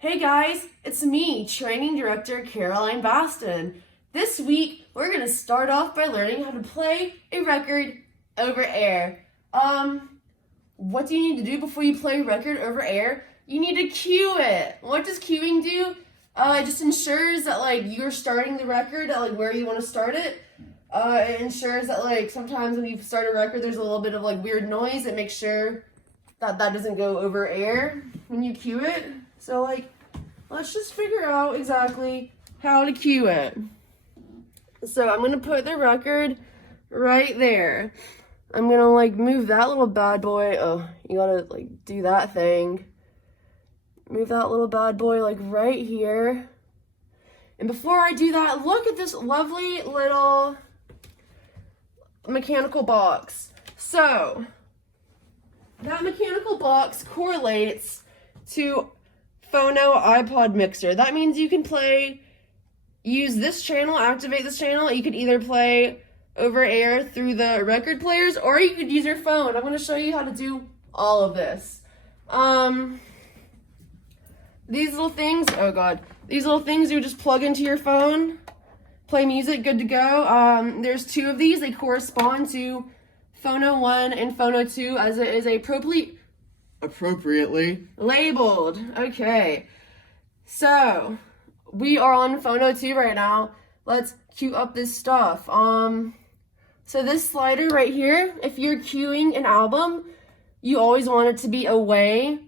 Hey guys, it's me, Training Director Caroline Baston. This week, we're going to start off by learning how to play a record over air. What do you need to do before you play a record over air? You need to cue it. What does cueing do? It just ensures that you're starting the record at where you want to start it. It ensures that sometimes when you start a record, there's a little bit of weird noise. It makes sure that doesn't go over air when you cue it. So let's just figure out exactly how to cue it. So I'm gonna put the record right there. I'm gonna move that little bad boy. Oh, you gotta do that thing. Move that little bad boy right here. And before I do that, look at this lovely little mechanical box. So that mechanical box correlates to phono iPod mixer. That means you can use this channel, activate this channel. You could either play over air through the record players, or you could use your phone. I'm going to show you how to do all of this. These little things, oh god, these little things you just plug into your phone, play music, good to go. There's two of these. They correspond to Phono 1 and Phono 2 as it is appropriately labeled. Okay, so we are on Phono 2 right now. Let's cue up this stuff. So this slider right here, if you're cueing an album, you always want it to be away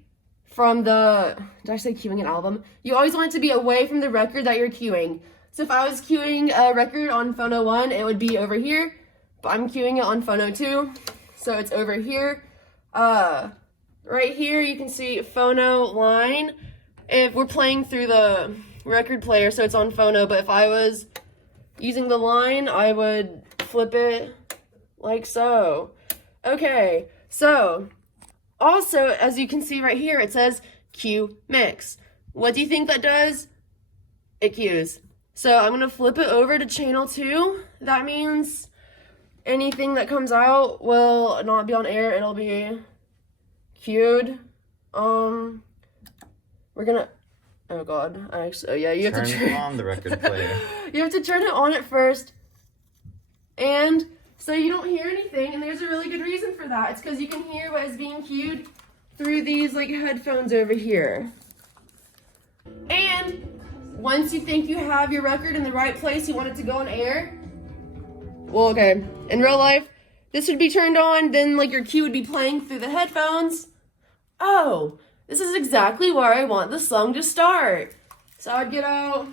from the, did I say cueing an album? You always want it to be away from the record that you're cueing. So if I was cueing a record on Phono 1, it would be over here, but I'm cueing it on Phono 2, so it's over here. Right here you can see phono line. If we're playing through the record player, so it's on phono, but if I was using the line, I would flip it like so. Okay, so also, as you can see right here, it says cue mix. What do you think that does? It cues. So I'm gonna flip it over to channel 2. That means anything that comes out will not be on air, it'll be cued. We're gonna, oh god, you have to turn on the record player. You have to turn it on at first, and so you don't hear anything, and there's a really good reason for that. It's because you can hear what is being cued through these headphones over here. And once you think you have your record in the right place, you want it to go on air. Well, okay, in real life, this would be turned on, then your cue would be playing through the headphones. Oh, this is exactly where I want the song to start. So I'd get out,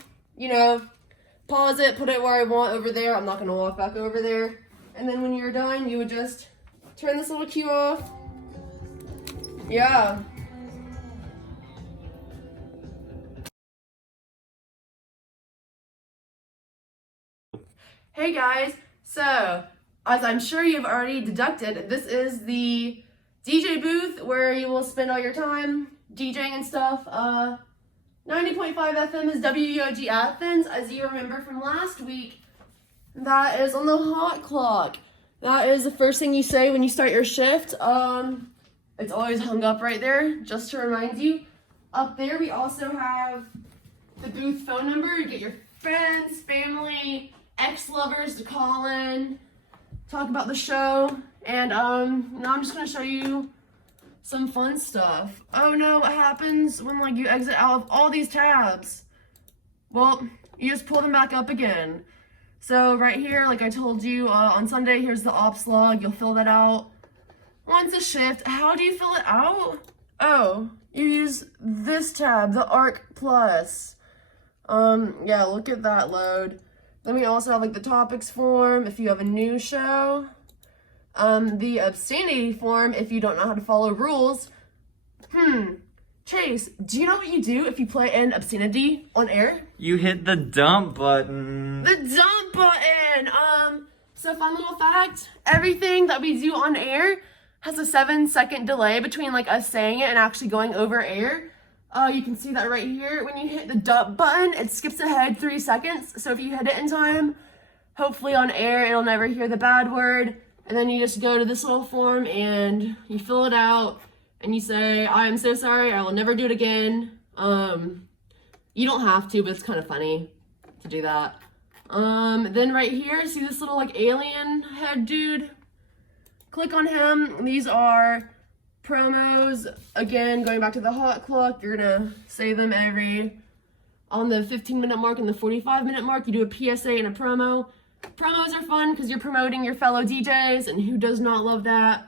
pause it, put it where I want over there. I'm not gonna walk back over there. And then when you're done, you would just turn this little cue off. Yeah. Hey guys, so as I'm sure you've already deducted, this is the DJ booth where you will spend all your time DJing and stuff. 90.5 FM is WUOG Athens. As you remember from last week, that is on the hot clock. That is the first thing you say when you start your shift. It's always hung up right there, just to remind you. Up there, we also have the booth phone number to get your friends, family, ex-lovers to call in, talk about the show, and now I'm just gonna show you some fun stuff. Oh no, what happens when you exit out of all these tabs? Well, you just pull them back up again. So right here, like I told you, on Sunday, here's the ops log. You'll fill that out. Once a shift, how do you fill it out? Oh, you use this tab, the Arc Plus. Yeah, look at that load. Then we also have the topics form if you have a new show. The obscenity form if you don't know how to follow rules. Chase, do you know what you do if you play an obscenity on air? You hit the dump button. The dump button! So fun little fact, everything that we do on air has a 7-second delay between us saying it and actually going over air. You can see that right here. When you hit the dump button, it skips ahead 3 seconds. So if you hit it in time, hopefully on air, it'll never hear the bad word. And then you just go to this little form and you fill it out and you say, I'm so sorry, I will never do it again. You don't have to, but it's kind of funny to do that. Then right here, see this little like alien head dude? Click on him. These are promos. Again, going back to the hot clock, you're gonna say them on the 15-minute mark and the 45-minute mark. You do a PSA and a promo. Promos are fun because you're promoting your fellow DJs, and who does not love that?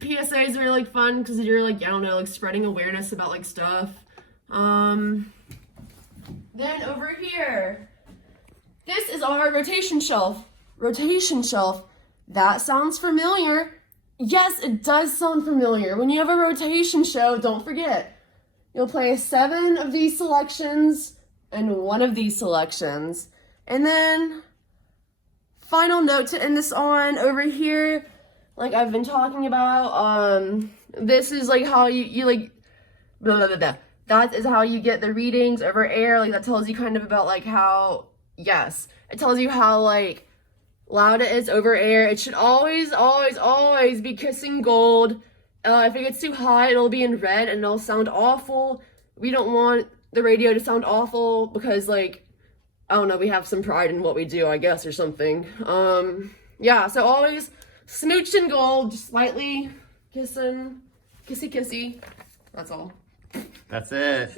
PSAs are like fun because you're like, I don't know, like spreading awareness about like stuff. Then over here, this is our rotation shelf. Rotation shelf. That sounds familiar. Yes, it does sound familiar. When you have a rotation show, don't forget, you'll play 7 of these selections and 1 of these selections. And then, final note to end this on, over here, like I've been talking about, this is like how you like, blah, blah, blah, blah. That is how you get the readings over air. Like that tells you kind of about like how, yes, it tells you how like loud it is over air. It should always, always, always be kissing gold. If it gets too high, it'll be in red and it'll sound awful. We don't want the radio to sound awful because like, I don't know, we have some pride in what we do, I guess, or something. Yeah, so always smooched in gold, just slightly kissing, kissy kissy. That's all. That's it.